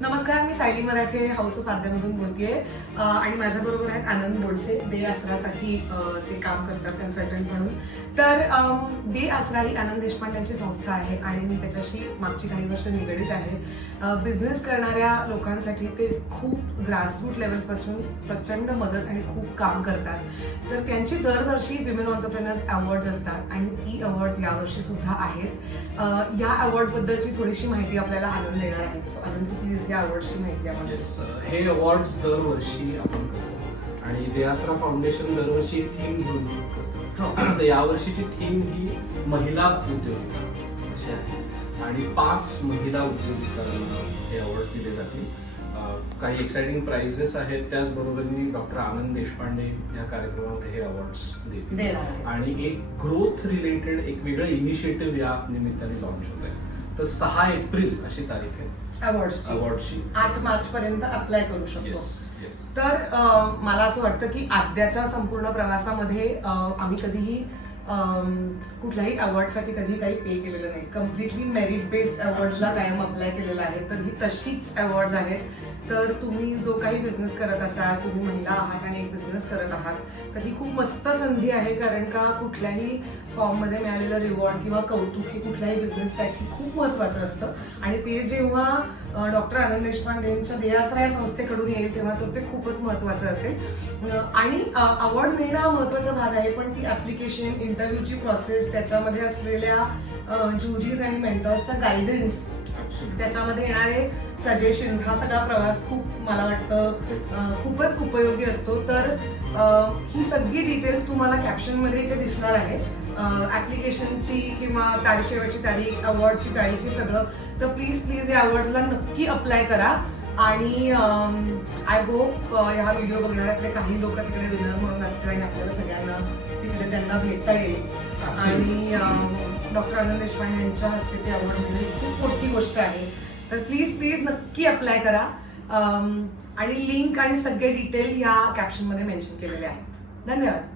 नमस्कार मी Sayali Marathe house of आद्यामधून बोलते आणि माझ्याबरोबर आहेत आनंद बोडसे. दे आसरासाठी ते काम करतात कन्सल्टंट म्हणून. तर दे आसरा ही आनंद देशपांड्यांची संस्था आहे आणि मी त्याच्याशी मागची काही वर्ष निगडीत आहे. बिझनेस करणाऱ्या लोकांसाठी ते खूप ग्रासरूट लेवलपासून प्रचंड मदत आणि खूप काम करतात. तर त्यांची दरवर्षी विमेन ऑन्टरप्रेनर्स अवॉर्ड्स असतात आणि ती अवॉर्ड्स यावर्षी सुद्धा आहेत या अवॉर्डबद्दलची थोडीशी माहिती आपल्याला आनंद देणार आहे. सो आनंद प्लीज या अवॉर्डची माहिती आम्हाला येस हे अवॉर्ड्स दरवर्षी आपण करतो. आणि देआसरा फाउंडेशन दरवर्षी थीम घेऊन करतो. हो. तर यावर्षीची थीम ही महिला उद्योजिका. अशी आहे. आणि पाच महिला उद्योजिकांना हे अवॉर्ड्स दिले जातील. अं, काही एक्साइटिंग प्राइजेस आहेत. त्याचबरोबरीने डॉक्टर आनंद देशपांडे या कार्यक्रमामध्ये हे अवॉर्ड्स देतील. देणार आहे. आणि एक ग्रोथ रिलेटेड एक वेगळं इनिशिएटिव्ह या निमित्ताने लॉन्च होत आहे. तर सहा एप्रिल अशी तारीख आहे. अवॉर्ड्सची अवॉर्डची आठ मार्च पर्यंत अप्लाय करू शकतो. तर मला असं वाटतं की आद्याच्या संपूर्ण प्रवासामध्ये आम्ही कधीही कुठल्याही अवॉर्डसाठी कधी काही पे केलेलं नाही. कम्प्लिटली मेरिट बेस्ड अवॉर्ड्सला कायम अप्लाय केलेलं आहे. तर ही तशीच अवॉर्ड्स आहेत. तर तुम्ही जो काही बिझनेस करत असाल तुम्ही महिला आहात आणि एक बिझनेस करत आहात तर ही खूप मस्त संधी आहे. कारण का कुठल्याही फॉर्ममध्ये मिळालेलं रिवॉर्ड किंवा कौतुक हे कुठल्याही बिझनेससाठी खूप महत्वाचं असतं. आणि ते जेव्हा डॉक्टर आनंद देशपांडेंच्या देयासरा संस्थेकडून येईल तेव्हा तर ते खूपच महत्वाचं असेल. आणि अवॉर्ड मिळणं हा महत्त्वाचा भाग आहे पण ती ऍप्लिकेशन इंटरव्ह्यूची प्रोसेस त्याच्यामध्ये असलेल्या ज्युरीज आणि मेंटर्सचा गायडन्स त्याच्यामध्ये येणारे सजेशन हा सगळा प्रवास खूप मला वाटतं खूपच उपयोगी असतो. तर ही सगळी डिटेल्स तुम्हाला कॅप्शनमध्ये इथे दिसणार आहे. ऍप्लिकेशनची किंवा तारीख शेवटची तारीख अवॉर्डची तारीख हे सगळं. तर प्लीज प्लीज या अवॉर्ड्सला नक्की अप्लाय करा. आणि आय होप ह्या व्हिडिओ बघणाऱ्यातले काही लोक तिकडे विनर म्हणून असतील आणि आपल्याला सगळ्यांना तिकडे त्यांना भेटता येईल. आणि डॉक्टर आनंद देशपांडे यांच्या हस्ते ते अवॉर्ड मिळणं ही खूप मोठी गोष्ट आहे. तर प्लीज प्लीज नक्की अप्लाय करा. आणि लिंक आणि सगळे डिटेल या कॅप्शनमध्ये मेन्शन केलेले आहेत. धन्यवाद.